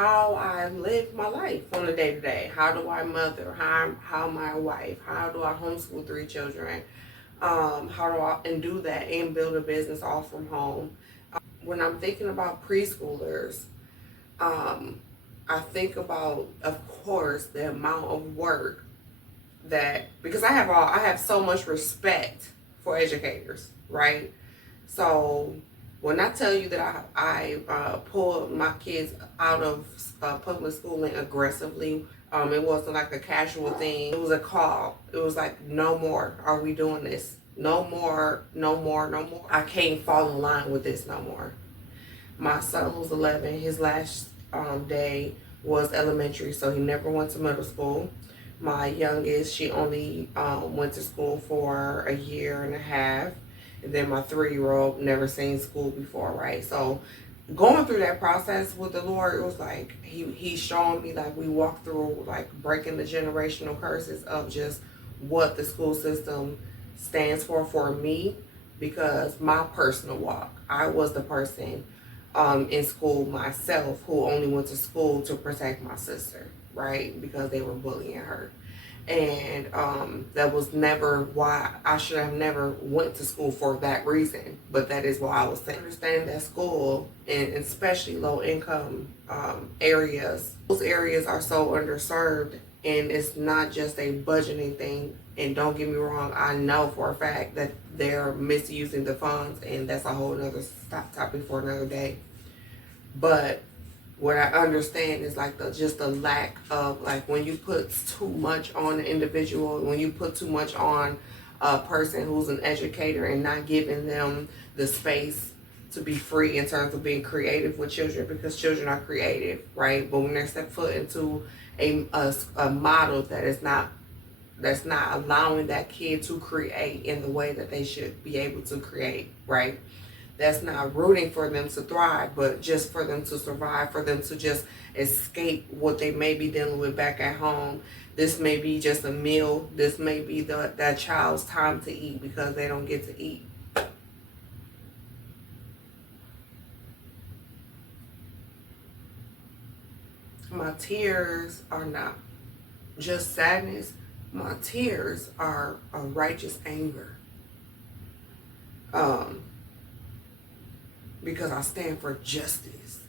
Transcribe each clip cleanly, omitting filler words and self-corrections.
how I live my life on a day-to-day. How do I mother? How am I a wife? How do I homeschool 3 children? How do I and do that and build a business all from home? When I'm thinking about preschoolers, I think about, of course, the amount of work that, because I have so much respect for educators, right? So when I tell you that I pulled my kids out of public schooling aggressively, it wasn't like a casual thing. It was a call. It was like, no more. Are we doing this? No more, no more, no more. I can't fall in line with this no more. My son, who's 11, his last day was elementary, so he never went to middle school. My youngest, she only went to school for a year and a half. And then my 3-year-old never seen school before, right? So going through that process with the Lord, it was like he's showing me, like, we walked through like breaking the generational curses of just what the school system stands for me, because my personal walk, I was the person in school myself who only went to school to protect my sister, right? Because they were bullying her. And that was never why. I should have never went to school for that reason, but that is why I was saying. Understand that school, and especially low income areas, those areas are so underserved, and it's not just a budgeting thing. And don't get me wrong, I know for a fact that they're misusing the funds, and that's a whole nother topic for another day. But what I understand is like just the lack of, like, when you put too much on an individual, when you put too much on a person who's an educator and not giving them the space to be free in terms of being creative with children, because children are creative, right? But when they step foot into a model that's not allowing that kid to create in the way that they should be able to create, right? That's not rooting for them to thrive, but just for them to survive, for them to just escape what they may be dealing with back at home. This may be just a meal. This may be that child's time to eat because they don't get to eat. My tears are not just sadness. My tears are a righteous anger. Because I stand for justice.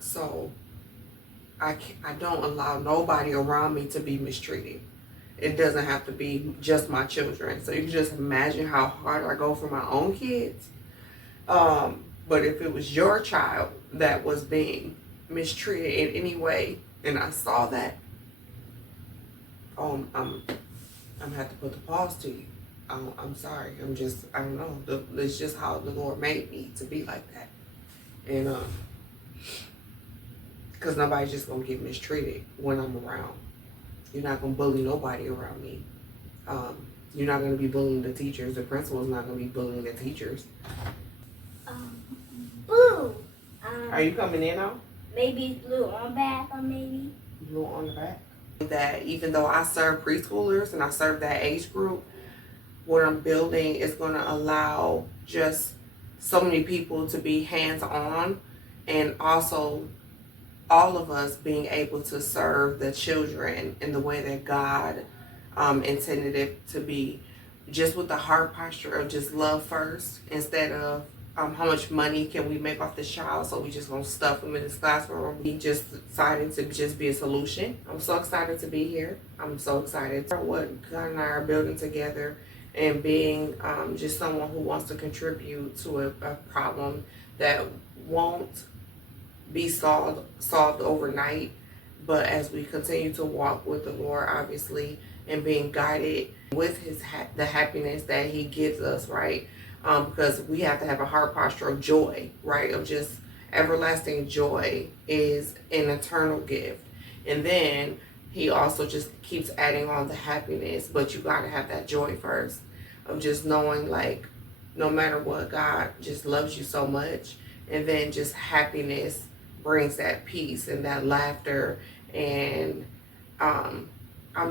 So I don't allow nobody around me to be mistreated. It doesn't have to be just my children. So you can just imagine how hard I go for my own kids. But if it was your child that was being mistreated in any way, and I saw that, I'm gonna have to put the pause to you. I'm sorry. I don't know. It's just how the Lord made me to be like that. And because nobody's just going to get mistreated when I'm around. You're not going to bully nobody around me. You're not going to be bullying the teachers. The principal's not going to be bullying the teachers. Blue. Are you coming in now? Maybe it's blue on back, or maybe Blue on the back. That even though I serve preschoolers and I serve that age group, what I'm building is going to allow just so many people to be hands-on, and also all of us being able to serve the children in the way that God intended it to be, just with the heart posture of just love first, instead of how much money can we make off this child, so we just gonna stuff them in this classroom. We just decided to just be a solution. I'm so excited to be here. I'm so excited for what God and I are building together, and being just someone who wants to contribute to a problem that won't be solved overnight, but as we continue to walk with the Lord, obviously, and being guided with the happiness that He gives us, right? Because we have to have a heart posture of joy, right? Of just everlasting joy is an eternal gift. And then He also just keeps adding on the happiness, but you got to have that joy first, of just knowing, like, no matter what, God just loves you so much. And then just happiness brings that peace and that laughter. And I'm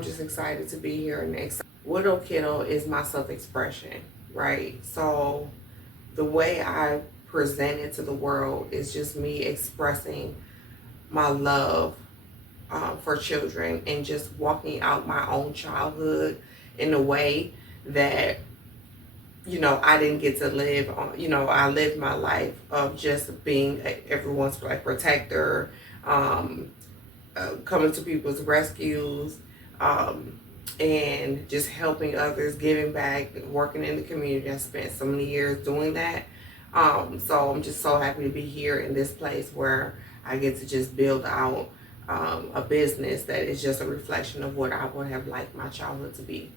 just excited to be here. And Widow Kiddo is my self-expression, right? So the way I present it to the world is just me expressing my love for children, and just walking out my own childhood in a way that, you know, I didn't get to live on. You know, I lived my life of just being everyone's like protector, coming to people's rescues, and just helping others, giving back, working in the community. I spent so many years doing that. So I'm just so happy to be here in this place where I get to just build out a business that is just a reflection of what I would have liked my childhood to be.